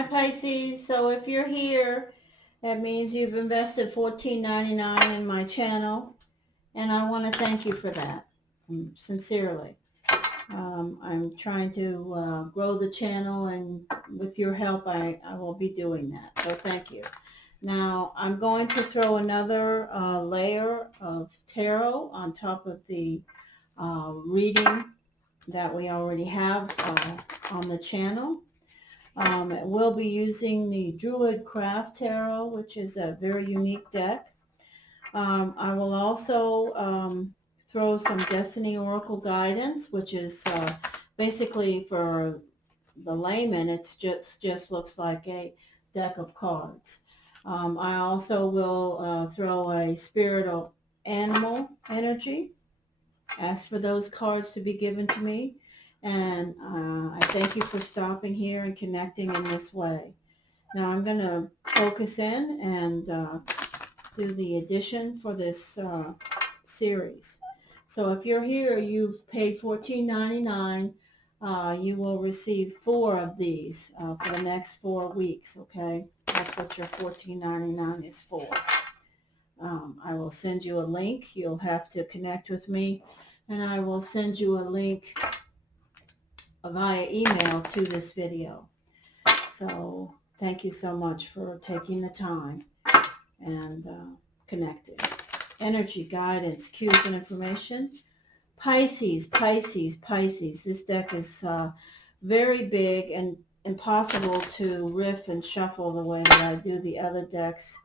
Hi Pisces. So if you're here, that means you've invested $14.99 in my channel, and I want to thank you for that, sincerely. I'm trying to grow the channel, and with your help, I will be doing that. So thank you. Now I'm going to throw another layer of tarot on top of the reading that we already have on the channel. We'll be using the Druid Craft Tarot, which is a very unique deck. I will also throw some Destiny Oracle Guidance, which is basically, for the layman, it just looks like a deck of cards. I also will throw a Spirit of Animal Energy, ask for those cards to be given to me. And I thank you for stopping here and connecting in this way. Now I'm going to focus in and do the addition for this series. So if you're here, you've paid $14.99. You will receive 4 of these for the next 4 weeks, okay? That's what your $14.99 is for. I will send you a link. You'll have to connect with me, and I will send you a link via email to this video. So thank you so much for taking the time and connecting. Energy, guidance, cues, and information. Pisces, Pisces, Pisces. This deck is very big and impossible to riff and shuffle the way that I do the other decks.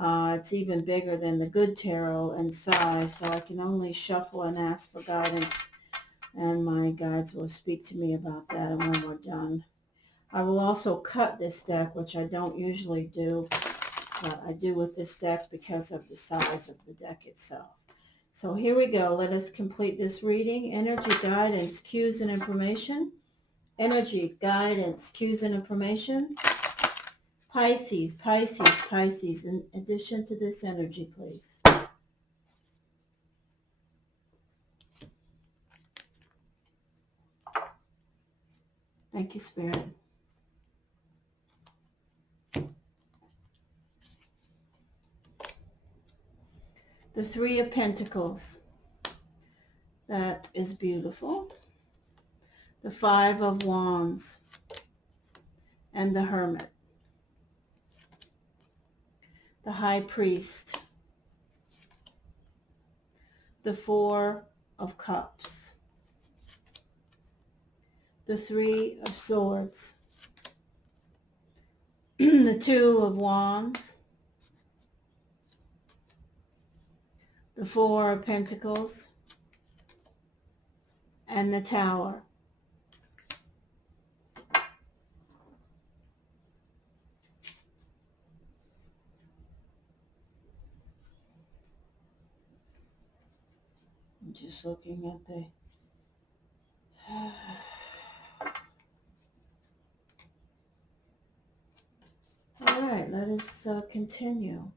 It's even bigger than the Good Tarot in size, so I can only shuffle and ask for guidance, and my guides will speak to me about that when we're done. I will also cut this deck, which I don't usually do, but I do with this deck because of the size of the deck itself. So here we go. Let us complete this reading. Energy, guidance, cues, and information. Energy, guidance, cues, and information. Pisces, Pisces, Pisces. In addition to this energy, please. Thank you, Spirit. The 3 of Pentacles. That is beautiful. The 5 of Wands. And the Hermit. The High Priest. The 4 of Cups. The 3 of Swords. The 2 of Wands. The 4 of Pentacles. And the Tower. I'm just looking at the... All right, let us continue.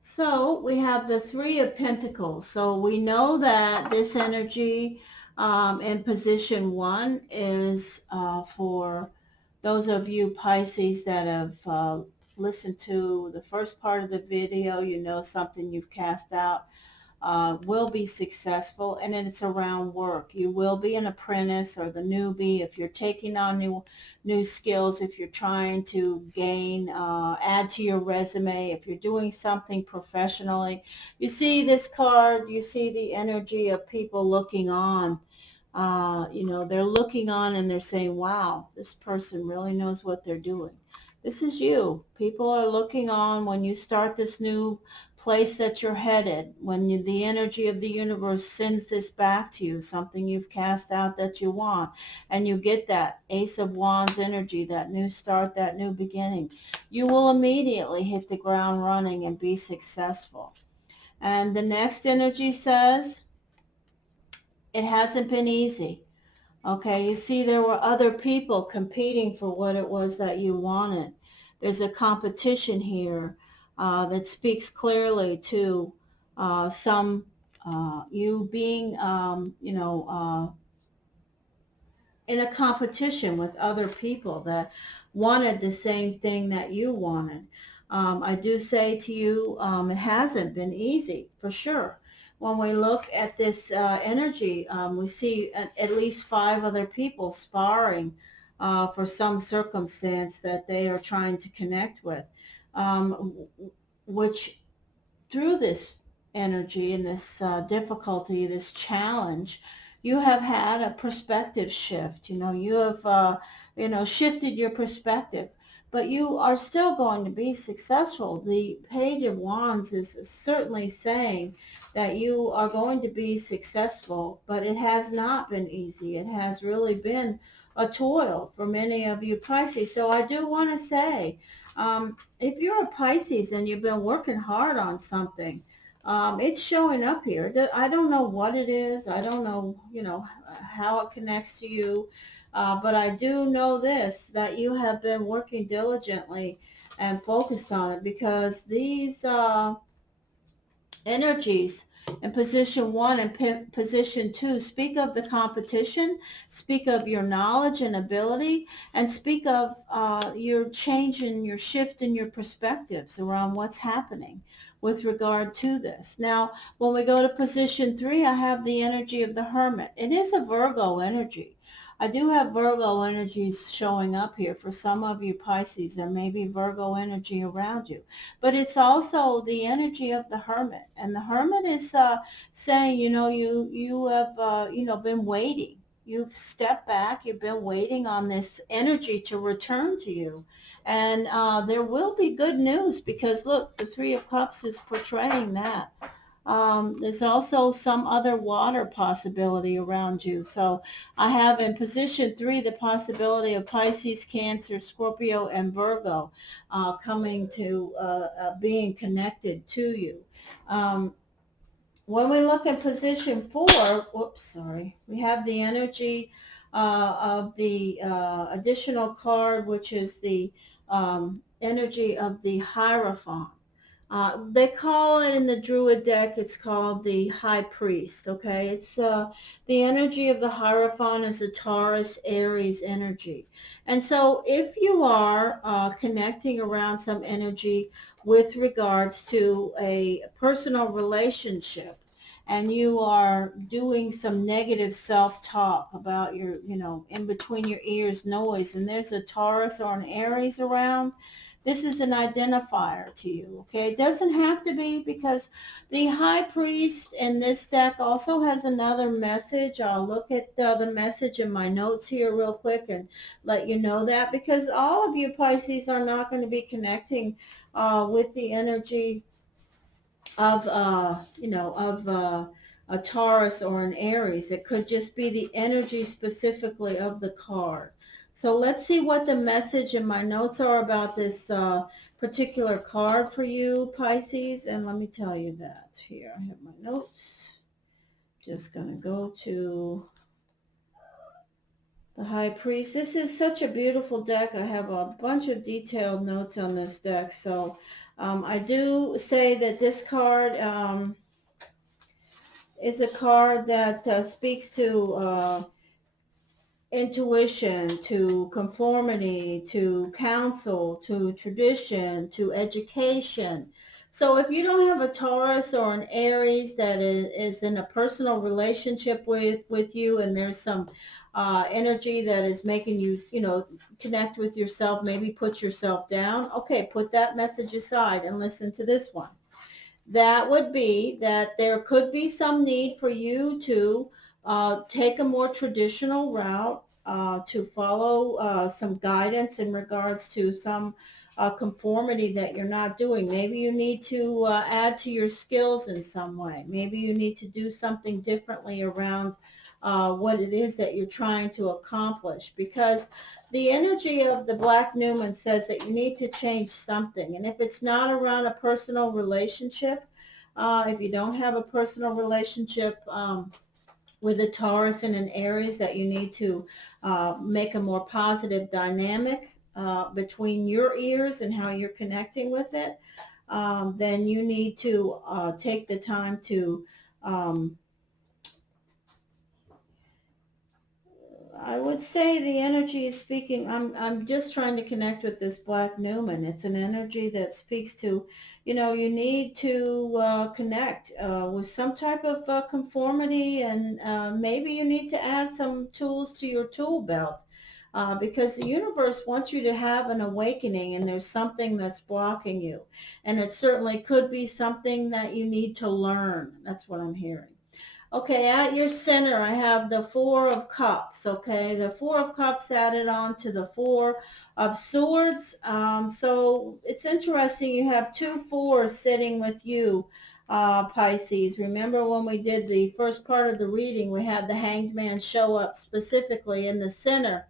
So we have the 3 of Pentacles. So we know that this energy in position 1 is for those of you Pisces that have listened to the first part of the video. You know something you've cast out will be successful, and then it's around work. You will be an apprentice or the newbie if you're taking on new skills, if you're trying to gain, add to your resume, if you're doing something professionally. You see this card, you see the energy of people looking on. You know, they're looking on and they're saying, wow, this person really knows what they're doing. This is you. People are looking on when you start this new place that you're headed, when the energy of the universe sends this back to you, something you've cast out that you want, and you get that Ace of Wands energy, that new start, that new beginning. You will immediately hit the ground running and be successful. And the next energy says, it hasn't been easy. Okay, you see there were other people competing for what it was that you wanted. There's a competition here that speaks clearly to you being, in a competition with other people that wanted the same thing that you wanted. I do say to you, it hasn't been easy, for sure. When we look at this energy, we see at least 5 other people sparring for some circumstance that they are trying to connect with, which through this energy and this difficulty, this challenge, you have had a perspective shift. You have, shifted your perspective, but you are still going to be successful. The Page of Wands is certainly saying that you are going to be successful, but it has not been easy. It has really been a toil for many of you Pisces. So I do want to say, if you're a Pisces and you've been working hard on something, it's showing up here. I don't know what it is. I don't know, how it connects to you. But I do know this, that you have been working diligently and focused on it, because these energies in position 1 and position 2 speak of the competition, speak of your knowledge and ability, and speak of your change and your shift in your perspectives around what's happening with regard to this. Now, when we go to position 3, I have the energy of the Hermit. It is a Virgo energy. I do have Virgo energies showing up here. For some of you Pisces, there may be Virgo energy around you. But it's also the energy of the Hermit. And the Hermit is saying, you have, been waiting. You've stepped back. You've been waiting on this energy to return to you. And there will be good news, because, look, the Three of Cups is portraying that. There's also some other water possibility around you. So I have in position 3 the possibility of Pisces, Cancer, Scorpio, and Virgo coming to being connected to you. When we look at position 4, we have the energy of the additional card, which is the energy of the Hierophant. They call it in the Druid deck, it's called the High Priest, okay? It's the energy of the Hierophant is a Taurus, Aries energy. And so if you are connecting around some energy with regards to a personal relationship, and you are doing some negative self-talk about your, in between your ears noise, and there's a Taurus or an Aries around, this is an identifier to you, okay? It doesn't have to be, because the High Priest in this deck also has another message. I'll look at the message in my notes here real quick and let you know that, because all of you Pisces are not going to be connecting with the energy of, a Taurus or an Aries. It could just be the energy specifically of the card. So let's see what the message in my notes are about this particular card for you, Pisces. And let me tell you that. Here, I have my notes. Just going to go to the High Priest. This is such a beautiful deck. I have a bunch of detailed notes on this deck. So I do say that this card is a card that speaks to intuition, to conformity, to counsel, to tradition, to education. So if you don't have a Taurus or an Aries that is in a personal relationship with you, and there's some energy that is making you, connect with yourself, maybe put yourself down, okay, put that message aside and listen to this one. That would be that there could be some need for you to take a more traditional route, to follow some guidance in regards to some conformity that you're not doing. Maybe you need to add to your skills in some way. Maybe you need to do something differently around what it is that you're trying to accomplish, because the energy of the Black Newman says that you need to change something. And if it's not around a personal relationship, if you don't have a personal relationship with a Taurus and an Aries, that you need to make a more positive dynamic between your ears and how you're connecting with it, then you need to take the time to I would would say the energy is speaking. I'm just trying to connect with this black Newman. It's an energy that speaks to, you know, you need to connect with some type of conformity, and maybe you need to add some tools to your tool belt. Because the universe wants you to have an awakening, and there's something that's blocking you. And it certainly could be something that you need to learn. That's what I'm hearing. Okay, at your center, I have the Four of Cups, okay? The Four of Cups added on to the Four of Swords. So it's interesting, you have two fours sitting with you, Pisces. Remember when we did the first part of the reading, we had the Hanged Man show up specifically in the center.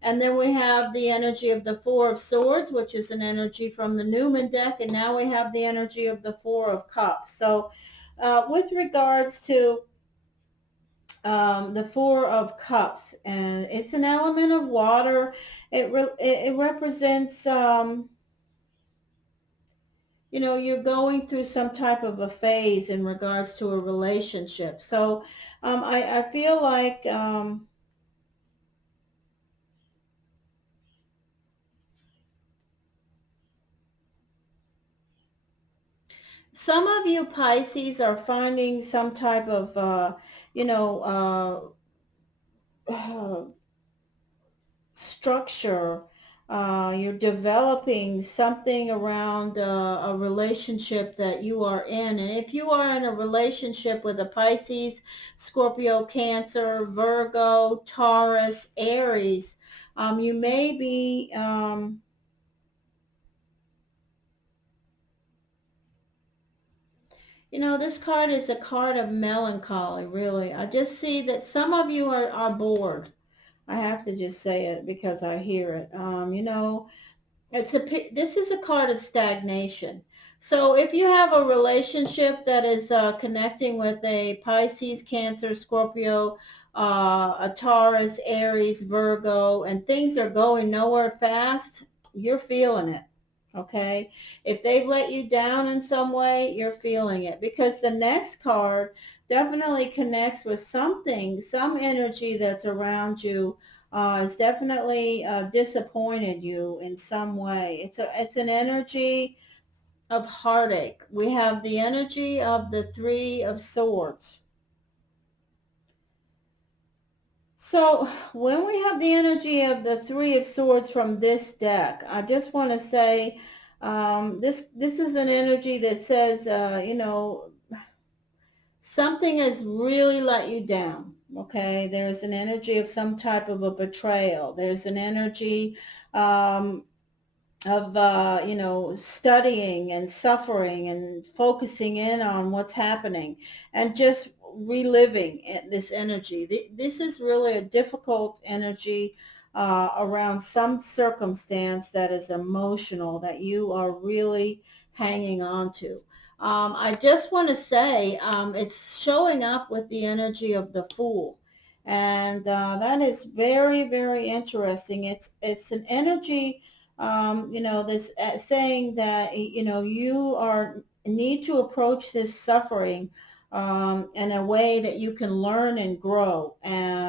And then we have the energy of the Four of Swords, which is an energy from the Newman deck. And now we have the energy of the Four of Cups. So with regards to the Four of Cups, and it's an element of water. It represents, you know, you're going through some type of a phase in regards to a relationship. So I feel like some of you Pisces are finding some type of, you know, structure. You're developing something around a relationship that you are in. And if you are in a relationship with a Pisces, Scorpio, Cancer, Virgo, Taurus, Aries, you may be, you know, this card is a card of melancholy, really. I just see that some of you are bored. I have to just say it because I hear it. You know, this is a card of stagnation. So if you have a relationship that is connecting with a Pisces, Cancer, Scorpio, a Taurus, Aries, Virgo, and things are going nowhere fast, you're feeling it. Okay. If they've let you down in some way, you're feeling it, because the next card definitely connects with something, some energy that's around you has definitely disappointed you in some way. It's an energy of heartache. We have the energy of the Three of Swords. So when we have the energy of the Three of Swords from this deck, I just want to say this is an energy that says, you know, something has really let you down. Okay, there's an energy of some type of a betrayal. There's an energy of you know, studying and suffering and focusing in on what's happening and just reliving this energy. This is really a difficult energy around some circumstance that is emotional, that you are really hanging on to. I just want to say it's showing up with the energy of the Fool. And that is very, very interesting. It's an energy, you know, this saying that, you know, you need to approach this suffering in a way that you can learn and grow,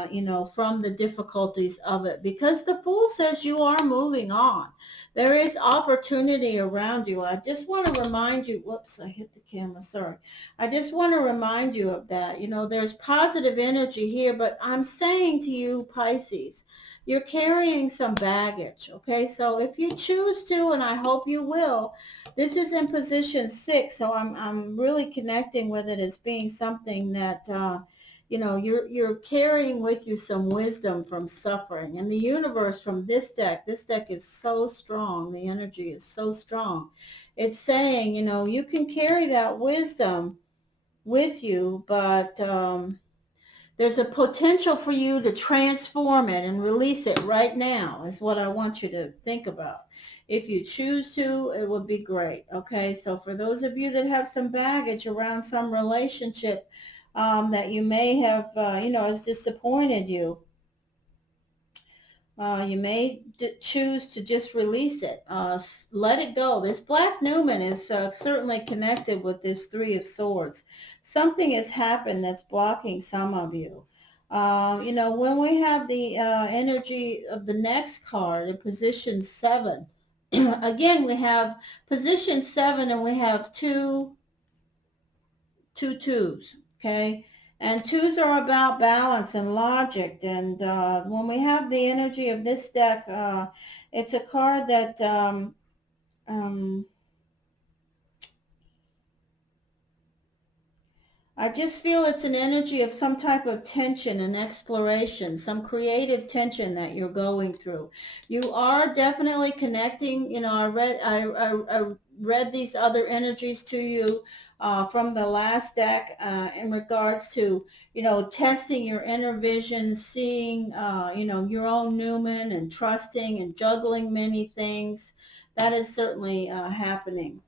you know, from the difficulties of it, because the Fool says you are moving on. There is opportunity around you. I just want to remind you, whoops, I hit the camera, sorry. I just want to remind you of that. You know, there's positive energy here, but I'm saying to you, Pisces, you're carrying some baggage, okay? So if you choose to, and I hope you will, this is in position 6, so I'm really connecting with it as being something that, you know, you're carrying with you some wisdom from suffering. And the universe from this deck is so strong. The energy is so strong. It's saying, you know, you can carry that wisdom with you, but there's a potential for you to transform it and release it right now, is what I want you to think about. If you choose to, it would be great. Okay, so for those of you that have some baggage around some relationship that you may have, you know, has disappointed you, you may choose to just release it. Let it go. This Black Newman is certainly connected with this Three of Swords. Something has happened that's blocking some of you. You know, when we have the energy of the next card in position 7, again, we have position 7 and we have two twos, okay? And twos are about balance and logic. And when we have the energy of this deck, it's a card that I just feel it's an energy of some type of tension and exploration, some creative tension that you're going through. You are definitely connecting. You know, I read these other energies to you from the last deck in regards to, you know, testing your inner vision, seeing, you know, your own Newman and trusting and juggling many things. That is certainly happening.